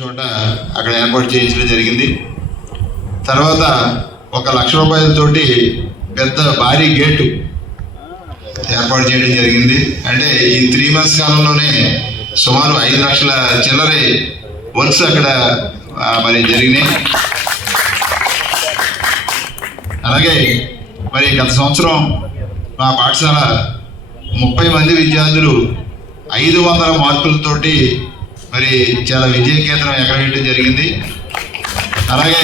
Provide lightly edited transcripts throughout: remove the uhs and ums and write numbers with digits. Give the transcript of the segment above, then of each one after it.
చోట అక్కడ ఏర్పాటు చేయించడం జరిగింది. తర్వాత 1 లక్ష రూపాయలతోటి పెద్ద భారీ గేటు ఏర్పాటు చేయడం జరిగింది. అంటే ఈ 3 months కాలంలోనే సుమారు 5 లక్షల చిల్లరే వర్క్స్ అక్కడ మరి జరిగినాయి. అలాగే మరి గత సంవత్సరం మా పాఠశాల 30 మంది విద్యార్థులు 500 మార్కులతోటి మరి చాలా విజయకేతనం ఎగరవేయడం జరిగింది. అలాగే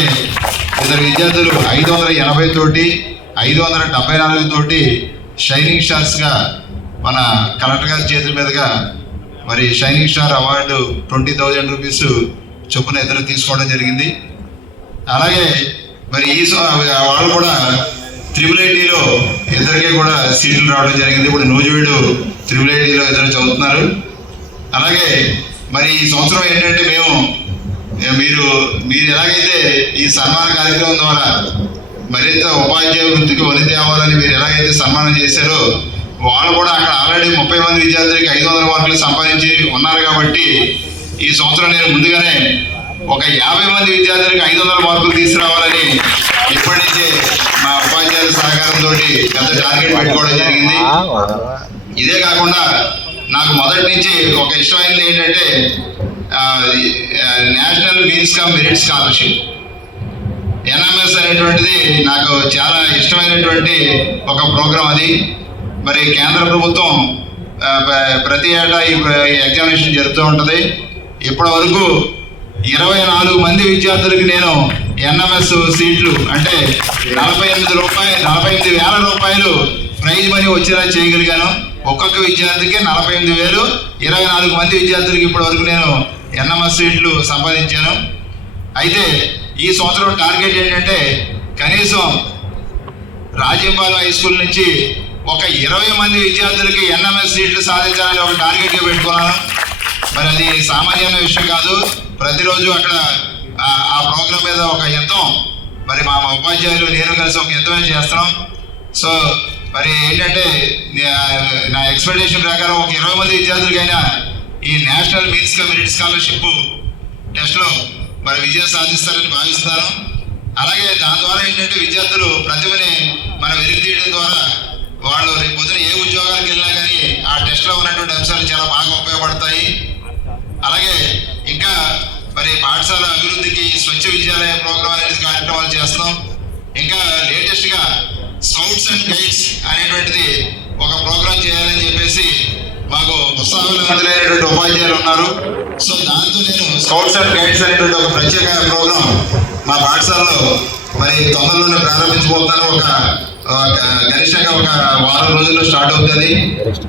ఇద్దరు విద్యార్థులు 580 తోటి 574 తోటి షైనింగ్ స్టార్స్గా మన కలెక్టర్ గారి చేతుల మీదుగా మరి షైనింగ్ స్టార్ అవార్డు 20,000 రూపీస్ చొప్పున ఇద్దరు తీసుకోవడం జరిగింది. అలాగే మరి వాళ్ళు కూడా IIITలో ఇద్దరికి కూడా సీట్లు రావడం జరిగింది. ఇప్పుడు నూజివీడు IIITలో ఇద్దరు చదువుతున్నారు. అలాగే మరి ఈ సంవత్సరం ఏంటంటే మీరు ఎలాగైతే ఈ సన్మాన కార్యక్రమం ద్వారా మరింత ఉపాధ్యాయ వృత్తికి వనితి అవ్వాలని మీరు ఎలాగైతే సన్మానం చేశారో వాళ్ళు కూడా అక్కడ ఆల్రెడీ 30 మంది విద్యార్థులకి 500 మార్కులు సంపాదించి ఉన్నారు. కాబట్టి ఈ సంవత్సరం నేను ముందుగానే ఒక 50 మంది విద్యార్థులకి 500 మార్కులు తీసుకురావాలని ఇప్పటి నుంచే మా ఉపాధ్యాయుల సహకారంతో పెద్ద టార్గెట్ పెట్టుకోవడం జరిగింది. ఇదే కాకుండా నాకు మొదటి నుంచి ఒక ఇష్టమైనది ఏంటంటే national means come merit scholarship NMS అనేటువంటిది నాకు చాలా ఇష్టమైనటువంటి ఒక ప్రోగ్రాం. అది మరి కేంద్ర ప్రభుత్వం ప్రతి ఏటా ఈ ఎగ్జామినేషన్ జరుగుతూ ఉంటుంది. ఇప్పటి వరకు 24 మంది విద్యార్థులకి నేను NMS సీట్లు అంటే 48,000 రూపాయలు ప్రైజ్ మనీ వచ్చేలా చేయగలిగాను. ఒక్కొక్క విద్యార్థికి 48,000, 24 మంది విద్యార్థులకి ఇప్పటి వరకు నేను NMS సీట్లు సంపాదించాను. అయితే ఈ సంవత్సరం టార్గెట్ ఏంటంటే కనీసం రాజంపాలెం హై స్కూల్ నుంచి ఒక 20 మంది విద్యార్థులకి NMS సీట్లు సాధించాలని ఒక టార్గెట్గా పెట్టుకున్నాను. మరి అది సామాన్యమైన విషయం కాదు. ప్రతిరోజు అక్కడ ఆ ప్రోగ్రాం మీద ఒక యుద్ధం మరి మా ఉపాధ్యాయులు నేను కలిసి ఒక యుద్ధమే చేస్తున్నాం. సో మరి ఏంటంటే నా ఎక్స్పెక్టేషన్ ప్రకారం ఒక 20 మంది విద్యార్థులకైనా ఈ national means come merit scholarship టెస్ట్లో మరి విజయం సాధిస్తారని భావిస్తున్నాను. అలాగే దాని ద్వారా ఏంటంటే విద్యార్థులు ప్రతిభని మనం వెలికి తీయడం ద్వారా వాళ్ళు రేపు పొద్దున ఏ ఉద్యోగాలకు వెళ్ళినా కానీ ఆ టెస్ట్లో ఉన్నటువంటి అంశాలు చాలా బాగా ఉపయోగపడతాయి. అలాగే ఇంకా మరి పాఠశాల అభివృద్ధికి స్వచ్ఛ విద్యాలయ ప్రోగ్రాం అనేది కార్యక్రమాలు చేస్తున్నాం. ఇంకా లేటెస్ట్గా స్కౌట్స్ అండ్ గైడ్స్ అనేటువంటిది ఒక ప్రోగ్రాం చేయాలని చెప్పేసి మాకు ఉత్సాహవంతులైనటువంటి ఉపాధ్యాయులు ఉన్నారు. సో దాంతో నేను స్కౌట్స్ అండ్ గైడ్స్ అనేటువంటి ఒక ప్రత్యేక ప్రోగ్రాం మా పాఠశాలలో మరి తొందరలోనే ప్రారంభించబోతాను. గరిష్టంగా ఒక వారం రోజుల్లో స్టార్ట్ అవుతుంది.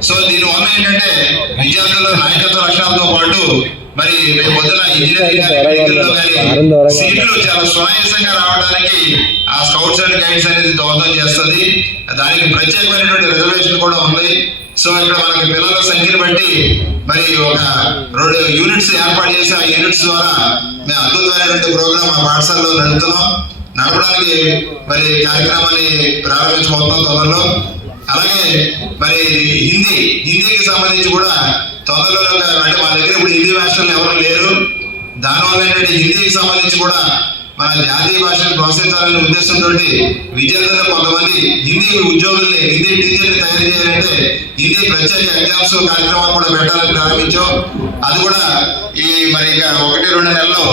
సో దీనివల్ల ఏంటంటే విద్యార్థుల్లో నాయకత్వ లక్షణాలతో పాటు మరి రేపు పొద్దున ఇంజనీరింగ్ సీట్లు చాలా సునాయాసంగా రావడానికి ఆ స్కౌట్స్ అండ్ గైడ్స్ అనేది దోహదం చేస్తుంది. దానికి ప్రత్యేకమైనటువంటి రిజర్వేషన్ కూడా ఉంది. సో ఇక్కడ మనకి పిల్లల సంఖ్యను బట్టి మరి ఒక 2 యూనిట్స్ ఏర్పాటు చేసి ఆ యూనిట్స్ ద్వారా మేము అద్భుతమైనటువంటి ప్రోగ్రాం మా పాఠశాలలో నడపడానికి మరి కార్యక్రమాన్ని ప్రారంభించబోతున్నాం తొందరలో. అలాగే మరి హిందీకి సంబంధించి కూడా తొందరలో అంటే మా దగ్గర ఇప్పుడు హిందీ మాస్టర్లు ఎవరు లేరు. దానివల్ల ఏంటంటే హిందీకి సంబంధించి కూడా మన జాతీయ భాషను ప్రోత్సహించాలనే ఉద్దేశంతో విద్యార్థులు కొంతమంది హిందీ ఉద్యోగుల్ని హిందీ టీచర్ని తయారు చేయాలంటే హిందీ ప్రత్యేక ఎగ్జామ్స్ కార్యక్రమాలు కూడా పెట్టాలని ప్రారంభించాం. అది కూడా ఈ మరి 1-2 నెలల్లో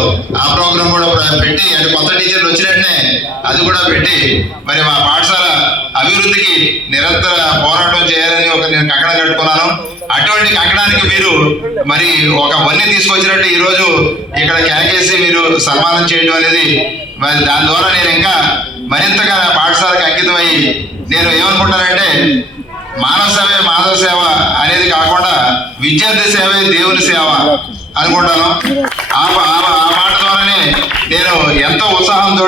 ఆ ప్రోగ్రాం కూడా పెట్టి అంటే కొత్త టీచర్లు వచ్చినట్టే అది కూడా పెట్టి మరి మా పాఠశాల అభివృద్ధికి నిరంతర పోరాటం చేయాలని నేను కంకణం కట్టుకున్నాను. అటువంటి కంకణానికి మీరు మరి ఒక వన్ని తీసుకొచ్చినట్టు ఈరోజు ఇక్కడ కేకేసి మీరు సన్మానం చేయడం అనేది మరి దాని ద్వారా నేను ఇంకా మరింతగా పాఠశాలకు అంకితమై నేను ఏమనుకుంటానంటే మానవ సేవే మాధవ సేవ అనేది కాకుండా విద్యార్థి సేవే దేవుని సేవ అనుకుంటాను. ఆ మాట ద్వారానే నేను ఎంతో ఉత్సాహంతో